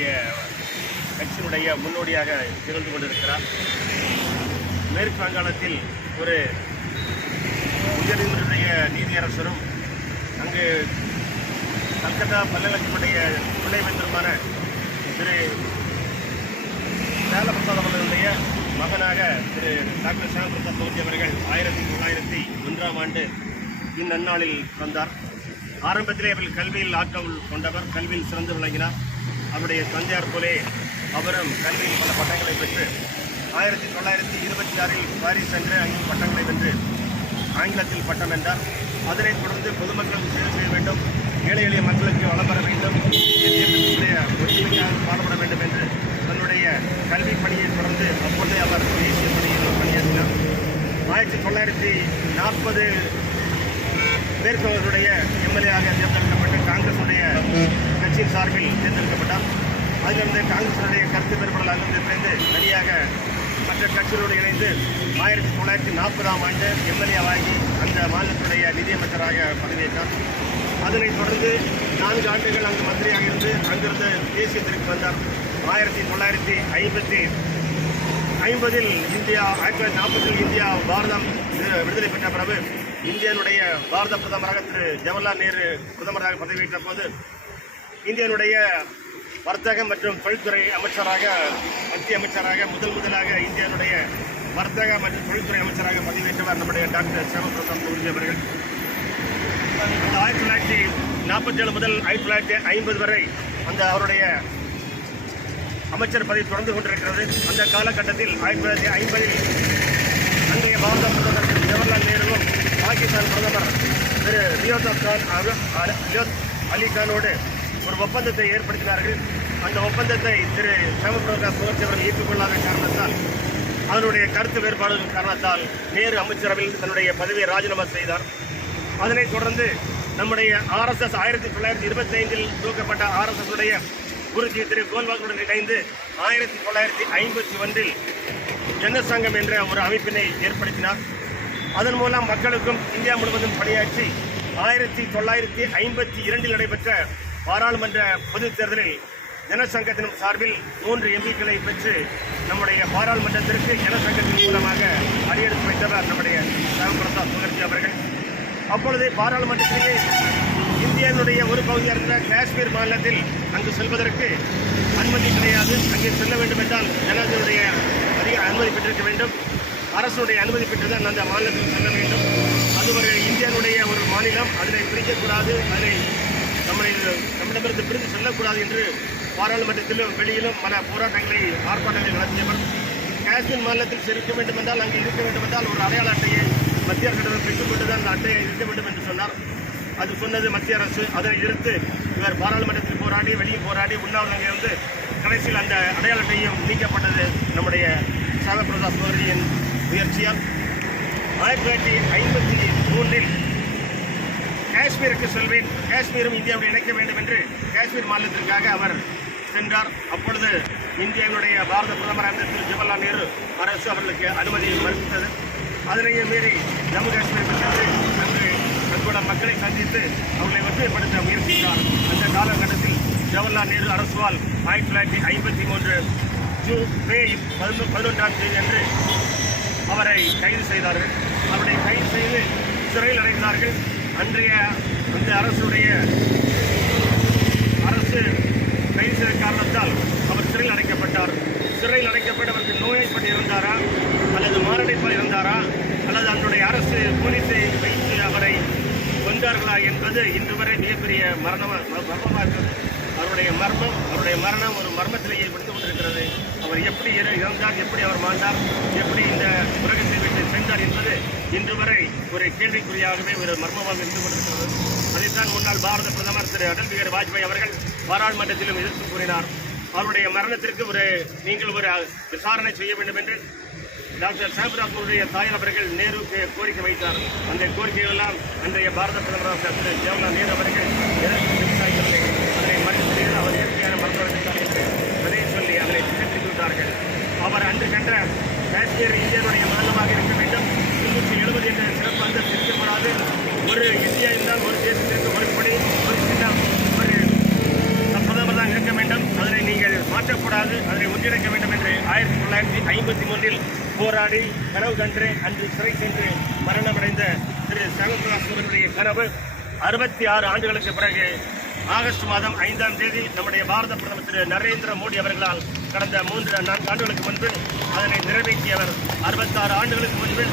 நம்முடைய கட்சியினுடைய முன்னோடியாக திகழ்ந்து கொண்டிருக்கிறார். மேற்கு வங்காளத்தில் ஒரு உயர்நீதிமன்றத்துடைய நீதியரசரும் அங்கு கல்கத்தா பல்கலைக்கழகத்துடைய துணைவேந்தருமான திரு சேலப்பிரசாத் அவர்களுடைய மகனாக திரு டாக்டர் சேலப்பிரசாத் சௌத்ரி அவர்கள் ஆயிரத்தி தொள்ளாயிரத்தி ஒன்றாம் ஆண்டு இந்நன்னாளில் வந்தார் ஆரம்பத்திலே அவர்கள் கல்வியில் ஆற்றல் கொண்டவர் கல்வியில் சிறந்து விளங்கினார். அவருடைய தந்தையார் போலே அவரும் கல்வியில் பல பட்டங்களை பெற்று ஆயிரத்தி தொள்ளாயிரத்தி இருபத்தி ஆறில் பாரிஸ் சென்று ஐந்து பட்டங்களை வென்று ஆங்கிலத்தில் பட்டம் வென்றார். அதனைத் தொடர்ந்து பொதுமக்களுக்கு சேவை செய்ய வேண்டும். ஏழை எளிய மக்களுக்கு வளம் பெற வேண்டும். இயக்கத்தினுடைய ஒற்றுமைக்காக பாடுபட வேண்டும் என்று தன்னுடைய கல்வி பணியை தொடர்ந்து அப்போதே அவர் தேசிய பணியில் பணியாற்றினார். ஆயிரத்தி தொள்ளாயிரத்தி நாற்பது மேற்கொவருடைய எம்எல்ஏ ஆக தேர்ந்தெடுக்கப்பட்டு காங்கிரஸுடைய கட்சியின் சார்பில் தேர்ந்தெடுக்கப்பட்டார். அதிலிருந்து காங்கிரசினுடைய கருத்து வேறுபாடுகள் அங்கிருந்து பிரிந்து தனியாக மற்ற கட்சிகளோடு இணைந்து ஆயிரத்தி தொள்ளாயிரத்தி நாற்பதாம் ஆண்டு எம்எல்ஏவாகி அந்த மாநிலத்துடைய நிதியமைச்சராக பதவியேற்றார். அதனைத் தொடர்ந்து நான்கு ஆண்டுகள் அங்கு மந்திரியாக இருந்து அங்கிருந்து தேசியத்திற்கு வந்தார். ஆயிரத்தி தொள்ளாயிரத்தி ஐம்பத்தி ஐம்பதில் இந்தியா ஆயிரத்தி தொள்ளாயிரத்தி நாற்பதில் இந்தியா பாரதம் விடுதலை பெற்ற பிறகு இந்தியனுடைய பாரத பிரதமராக திரு ஜவஹர்லால் நேரு பிரதமராக பதவியேற்ற போது இந்தியனுடைய வர்த்தக மற்றும் தொழில்துறை அமைச்சராக மத்திய அமைச்சராக முதல் முதலாக இந்தியனுடைய வர்த்தக மற்றும் தொழில்துறை அமைச்சராக பதவியேற்றவர் நம்முடைய டாக்டர் சிவபிரசாத் முகர்ஜி அவர்கள். அந்த ஆயிரத்தி தொள்ளாயிரத்தி நாற்பத்தி ஏழு முதல் ஆயிரத்தி தொள்ளாயிரத்தி ஐம்பது வரை அந்த அவருடைய அமைச்சர் பதவி தொடர்ந்து கொண்டிருக்கிறது. அந்த காலகட்டத்தில் ஆயிரத்தி தொள்ளாயிரத்தி ஐம்பதில் அன்றைய பாரத பிரதமர் திரு ஜவஹர்லால் நேருவும் பாகிஸ்தான் பிரதமர் திரு ரியோத் கான் அலி கானோடு ஒரு ஒப்பந்தத்தை ஏற்படுத்தினார்கள். அந்த ஒப்பந்தத்தை திரு. சிவபிரகாஷ் முகர்ஜி அவர்கள் ஏற்றுக்கொள்ளாத காரணத்தால் அதனுடைய கருத்து வேறுபாடுகள் காரணத்தால் நேரு அமைச்சரவையில் தன்னுடைய பதவியை ராஜினாமா செய்தார். அதனைத் தொடர்ந்து நம்முடைய ஆர்எஸ்எஸ் ஆயிரத்தி தொள்ளாயிரத்தி இருபத்தி ஐந்தில் துவக்கப்பட்ட ஆர்எஸ்எஸ் உடைய குருஜி திரு. கோல்வாக்குடன் இணைந்து ஆயிரத்தி தொள்ளாயிரத்தி ஐம்பத்தி ஒன்றில் ஜனசங்கம் என்ற ஒரு அமைப்பினை ஏற்படுத்தினார். அதன் மூலம் மக்களுக்கும் இந்தியா முழுவதும் பணியாற்றி ஆயிரத்தி தொள்ளாயிரத்தி ஐம்பத்தி இரண்டில் நடைபெற்ற பாராளுமன்ற பொதுத் தேர்தலில் ஜனசங்கத்தின் சார்பில் மூன்று எம்பிக்களை பெற்று நம்முடைய பாராளுமன்றத்திற்கு ஜனசங்கத்தின் மூலமாக அடியெடுத்து வைத்தவர் நம்முடைய சிவபிரசாத் முகர்ஜி அவர்கள். அப்பொழுது பாராளுமன்றத்திலே இந்தியாவினுடைய ஒரு பகுதியாக இருந்த காஷ்மீர் மாநிலத்தில் அங்கு செல்வதற்கு அனுமதி கிடையாது. அங்கே செல்ல வேண்டும் என்றால் ஜனாதிபதியுடைய அதிக அனுமதி பெற்றிருக்க வேண்டும். அரசுடைய அனுமதி பெற்றுதான் அந்த மாநிலத்தில் செல்ல வேண்டும். அது ஒரு இந்தியாவுடைய ஒரு மாநிலம் அதனை பிரிக்கக்கூடாது. அதனை நம்மளை நம்மிடமிருந்து பிரிந்து செல்லக்கூடாது என்று பாராளுமன்றத்திலும் வெளியிலும் பல போராட்டங்களை ஆர்ப்பாட்டங்களை நடத்தியவர். காஷ்மீர் மாநிலத்தில் இருக்க வேண்டும் என்றால் அங்கே இருக்க வேண்டும் என்றால் ஒரு அடையாள அட்டையை மத்திய அரசிடம் பெற்றுக்கொண்டு தான் அந்த அட்டையை இருக்க வேண்டும் என்று சொன்னார். அது சொன்னது மத்திய அரசு. அதனை எதிர்த்து இவர் பாராளுமன்றத்தில் போராடி வெளியே போராடி உண்ணாவிரதம் வந்து கடைசியில் அந்த அடையாள அட்டையும் நீக்கப்பட்டது நம்முடைய சாகபிரதாஸ் சோதரியின் முயற்சியால். ஆயிரத்தி தொள்ளாயிரத்தி ஐம்பத்தி மூன்றில் காஷ்மீருக்கு செல்வேன். காஷ்மீரும் இந்தியாவில் இணைக்க வேண்டும் என்று காஷ்மீர் மாநிலத்திற்காக அவர் சென்றார். அப்பொழுது இந்தியாவினுடைய பாரத பிரதமராக திரு ஜவஹர்லால் நேரு அரசு அவர்களுக்கு அனுமதி மறுத்தது. அதனையும் மீறி ஜம்மு காஷ்மீருக்கு சென்று அங்கு தங்களோட மக்களை சந்தித்து அவர்களை ஒற்றுமைப்படுத்த முயற்சித்தார். அந்த காலகட்டத்தில் ஜவஹர்லால் நேரு அரசுவால் ஆயிரத்தி தொள்ளாயிரத்தி ஐம்பத்தி மூன்று ஜூன் மே பதினொன்று பதினொன்றாம் தேதி அன்று அவரை கைது செய்தார்கள். அவரை கைது செய்து சிறையில் அடைந்தார்கள். அன்றைய அந்த அரசுடைய அரசு கைது செய்த காரணத்தால் அவர் சிறையில் அடைக்கப்பட்டார். சிறையில் அடைக்கப்பட்டவருக்கு நோய்ப்பட்டு இருந்தாரா அல்லது மாரடைப்பாக இருந்தாரா? அல்லது அதனுடைய அரசு போலீஸை வைத்து அவரை கொண்டார்களா என்பது இன்று வரை மிகப்பெரிய மரணமாக மர்மமாக இருக்கிறது அவருடைய மர்மம் அவருடைய மரணம் ஒரு மர்மத்திலேயே விழுந்து கொண்டிருக்கிறது. அவர் எப்படி இற- இறந்தார் எப்படி அவர் மாண்டார் எப்படி இந்த உலகத்தை விட்டு சென்றார் என்பது இன்று வரை ஒரு கேள்விக்குறியாகவே ஒரு மர்மமாக இருந்து கொண்டிருக்கிறது. அதைத்தான் முன்னாள் பாரத பிரதமர் திரு அடல் பிகாரி வாஜ்பாய் அவர்கள் பாராளுமன்றத்திலும் எதிர்த்து கூறினார். அவருடைய மரணத்திற்கு ஒரு நீங்கள் ஒரு விசாரணை செய்ய வேண்டும் என்று டாக்டர் சாம்ராஜனுடைய தாயார் அவர்கள் நேருக்கு கோரிக்கை வைத்தார். அந்த கோரிக்கையெல்லாம் அன்றைய பாரத பிரதமர் திரு ஜவஹர்லால் நேரு அவர்கள் அதனை மறுத்து அவர் இயற்கையான மருத்துவம் எடுத்தார் என்று அதை சொல்லி அதனை திட்டத்திட்டு விட்டார்கள் அவர் அன்று கண்ட காஷ்மீர் இந்தியாவுடைய மாநிலமாக இருக்க வேண்டும். முன்னூற்றி எழுபது என்ற சிறப்பு அந்தஸ்து இருக்கக்கூடாது ஒரு இந்தியா என்றால் ஒரு தேசத்திற்கு ஒருபடி ஒரு சின்ன ஒரு பிரதமர் தான் இருக்க வேண்டும். அதனை நீங்கள் மாற்றக்கூடாது. அதனை ஒன்றிணைக்க வேண்டும் என்று ஆயிரத்தி தொள்ளாயிரத்தி ஐம்பத்தி மூன்றில் போராடி கனவு கன்று அன்று சிறை சென்று மரணமடைந்த திரு சிவபிரகாஷ் அவருடைய கனவு அறுபத்தி ஆறு ஆண்டுகளுக்கு பிறகு ஆகஸ்ட் மாதம் ஐந்தாம் தேதி நம்முடைய பாரத பிரதமர் திரு நரேந்திர மோடி அவர்களால் கடந்த மூன்று நான்கு ஆண்டுகளுக்கு முன்பு அதனை நிறைவேற்றியவர் அறுபத்தாறு ஆண்டுகளுக்கு முன்பு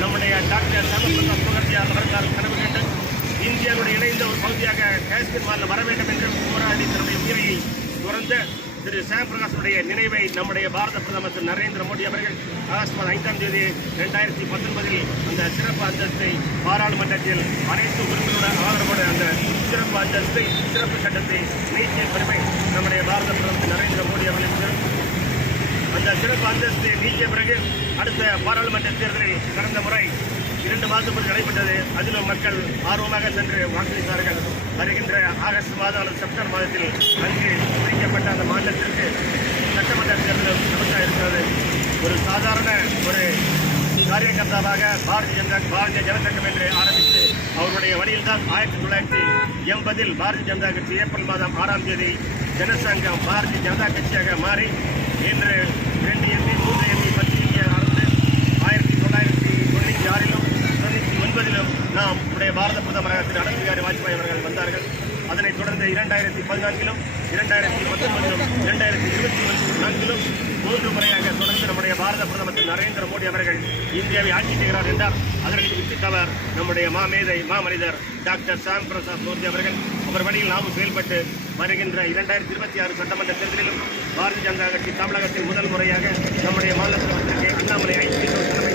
நம்முடைய டாக்டர் சிவபிரகாஷ் முகர்ஜி அவர்களால் கனவு கேட்டு இந்தியாவுடைய இணைந்த ஒரு பகுதியாக காஷ்மீர் மாநிலம் வர வேண்டும் என்று போராடி தன்னுடைய உயிரையை துறந்த திரு சாம் பிரகாஷனுடைய நினைவை நம்முடைய பாரத பிரதமர் திரு நரேந்திர மோடி அவர்கள் ஆகஸ்ட் மாதம் ஐந்தாம் தேதி ரெண்டாயிரத்தி பத்தொன்பதில் அந்த சிறப்பு அந்தஸ்தை பாராளுமன்றத்தில் அனைத்து உறுப்பினருடன் ஆதரவோடு அந்த சிறப்பு அந்தஸ்தை சிறப்பு சட்டத்தை நீக்கிய பெருமை நம்முடைய பாரத பிரதமர் நரேந்திர மோடி அவர்களுக்கு சிறப்பு அந்தஸ்து நீக்கிய பிறகு அடுத்த பாராளுமன்ற தேர்தலில் கடந்த முறை இரண்டு மாதத்துக்கு நடைபெற்றது. அதிலும் மக்கள் ஆர்வமாக சென்று வாக்களித்தார்கள். வருகின்ற ஆகஸ்ட் மாதம் அல்லது செப்டம்பர் மாதத்தில் அங்கு குறிக்கப்பட்ட அந்த மாநிலத்திற்கு சட்டமன்ற தேர்தல் நடத்த இருக்கிறது. ஒரு சாதாரண ஒரு காரியகர்த்தாவாக பாரதிய ஜனதா பாரதிய ஜனதா கட்சி என்று ஆரம்பித்து அவருடைய வழியில்தான் ஆயிரத்தி தொள்ளாயிரத்தி எண்பதில் பாரதிய ஜனதா கட்சி ஏப்ரல் மாதம் ஆறாம் தேதி ஜனசங்கம் பாரதிய ஜனதா கட்சியாக மாறி இன்று இரண்டு எம்பி மூன்று எம்பி பத்து எம்பி அரசு ஆயிரத்தி தொள்ளாயிரத்தி தொண்ணூற்றி ஆறிலும் தொண்ணூற்றி நாம் உடைய பாரத பிரதமராக திரு அடல் பிகாரி வாஜ்பாய் அவர்கள் வந்தார்கள். அதனைத் தொடர்ந்து இரண்டாயிரத்தி பதினான்கிலும் இரண்டாயிரத்தி பத்தொன்பதிலும் இரண்டாயிரத்தி இருபத்தி நான்கிலும் மூன்று முறையாக தொடர்ந்து நம்முடைய பாரத பிரதமர் திரு நரேந்திர மோடி அவர்கள் இந்தியாவை ஆட்சி செய்கிறார் என்றார். அதற்கு வித்திட்டவர் நம்முடைய மாமேதை மாமனிதர் டாக்டர் சாம் பிரசாத் மோடி அவர்கள் அவர் வழியில் நாமும் செயல்பட்டு வருகின்ற இரண்டாயிரத்தி இருபத்தி ஆறு சட்டமன்ற தேர்தலிலும் பாரதிய ஜனதா கட்சி தமிழகத்தில் முதல் முறையாக நம்முடைய மாநில அண்ணாமலை ஐந்து தலைமை